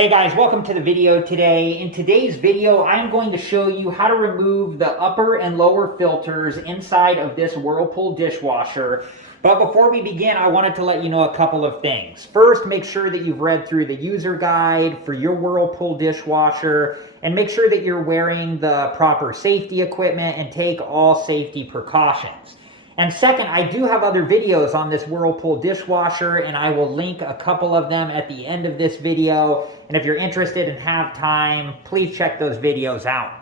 Hey guys, welcome to the video today. In today's video, I'm going to show you how to remove the upper and lower filters inside of this Whirlpool dishwasher. But before we begin, I wanted to let you know a couple of things. First, make sure that you've read through the user guide for your Whirlpool dishwasher and make sure that you're wearing the proper safety equipment and take all safety precautions. And second, I do have other videos on this Whirlpool dishwasher, and I will link a couple of them at the end of this video. And if you're interested and have time, please check those videos out.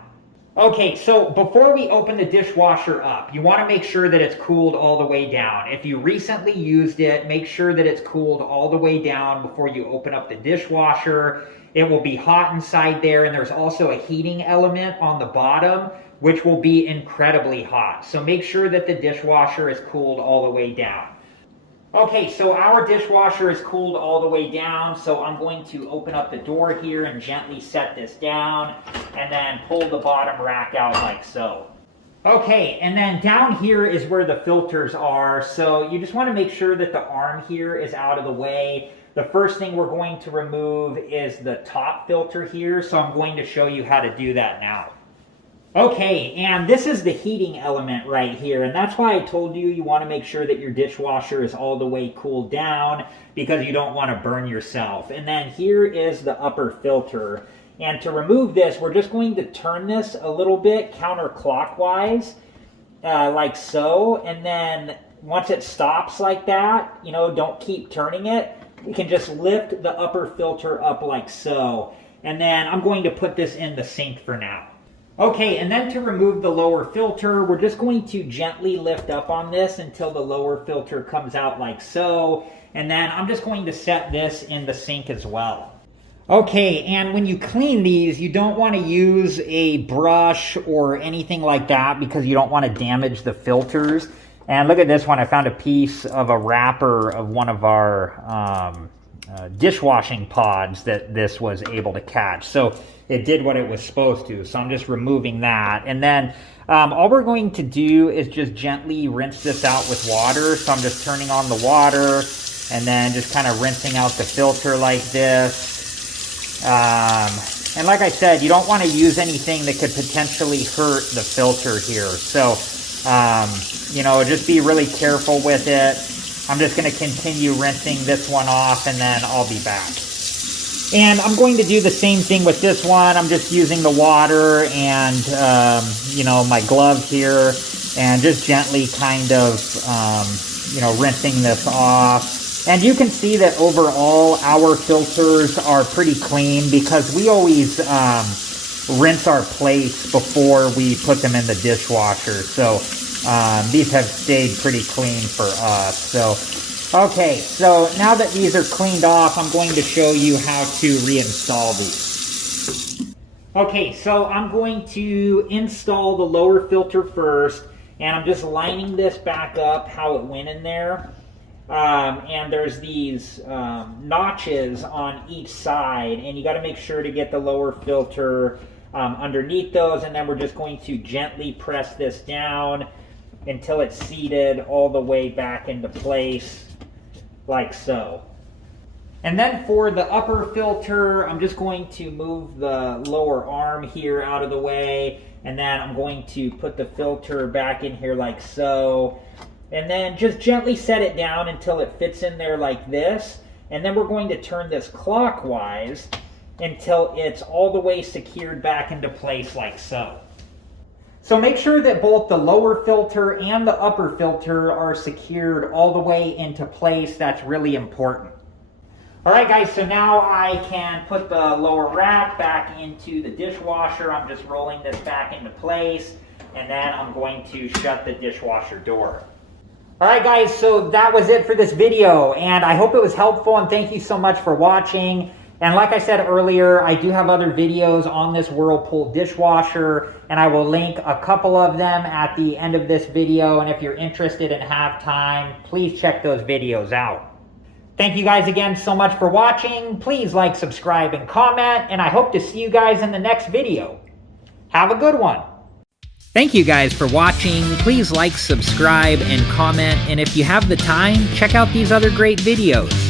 Okay, so before we open the dishwasher up, you want to make sure that it's cooled all the way down. If you recently used it, make sure that it's cooled all the way down before you open up the dishwasher. It will be hot inside there, and there's also a heating element on the bottom, which will be incredibly hot. So make sure that the dishwasher is cooled all the way down. Okay, so our dishwasher is cooled all the way down, so I'm going to open up the door here and gently set this down, and then pull the bottom rack out like so. Okay, and then down here is where the filters are, so you just want to make sure that the arm here is out of the way. The first thing we're going to remove is the top filter here, so I'm going to show you how to do that now. Okay, and this is the heating element right here, and that's why I told you you want to make sure that your dishwasher is all the way cooled down because you don't want to burn yourself. And then here is the upper filter, and to remove this, we're just going to turn this a little bit counterclockwise, like so, and then once it stops like that, don't keep turning it. We can just lift the upper filter up like so, and then I'm going to put this in the sink for now. Okay, and then to remove the lower filter, we're just going to gently lift up on this until the lower filter comes out like so. And then I'm just going to set this in the sink as well. Okay, and when you clean these, you don't want to use a brush or anything like that because you don't want to damage the filters. And look at this one. I found a piece of a wrapper of one of our dishwashing pods that this was able to catch. So it did what it was supposed to. So I'm just removing that. And then all we're going to do is just gently rinse this out with water. So I'm just turning on the water and then just kind of rinsing out the filter like this. And like I said, you don't want to use anything that could potentially hurt the filter here. So, just be really careful with it. I'm just going to continue rinsing this one off, and then I'll be back. And I'm going to do the same thing with this one. I'm just using the water and, my glove here, and just gently kind of, rinsing this off. And you can see that overall our filters are pretty clean because we always rinse our plates before we put them in the dishwasher. So these have stayed pretty clean for us. So, okay, so now that these are cleaned off, I'm going to show you how to reinstall these. Okay, so I'm going to install the lower filter first, and I'm just lining this back up how it went in there. And there's these notches on each side, and you got to make sure to get the lower filter underneath those, and then we're just going to gently press this down until it's seated all the way back into place like so. And then for the upper filter, I'm just going to move the lower arm here out of the way, and then I'm going to put the filter back in here like so, and then just gently set it down until it fits in there like this. And then we're going to turn this clockwise until it's all the way secured back into place like so. So make sure that both the lower filter and the upper filter are secured all the way into place. That's really important. All right, guys, so now I can put the lower rack back into the dishwasher. I'm just rolling this back into place, and then I'm going to shut the dishwasher door. All right, guys, so that was it for this video, and I hope it was helpful, and thank you so much for watching. And like I said earlier, I do have other videos on this Whirlpool dishwasher, and I will link a couple of them at the end of this video. And if you're interested and have time, please check those videos out. Thank you guys again so much for watching. Please like, subscribe, and comment, and I hope to see you guys in the next video. Have a good one. Thank you guys for watching. Please like, subscribe, and comment. And if you have the time, check out these other great videos.